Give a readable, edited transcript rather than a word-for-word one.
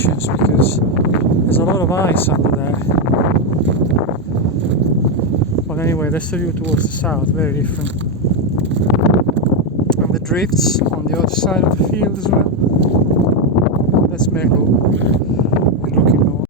conditions because there's a lot of ice under there. But anyway, that's the view towards the south, very different. And the drifts on the other side of the field as well. That's very cool.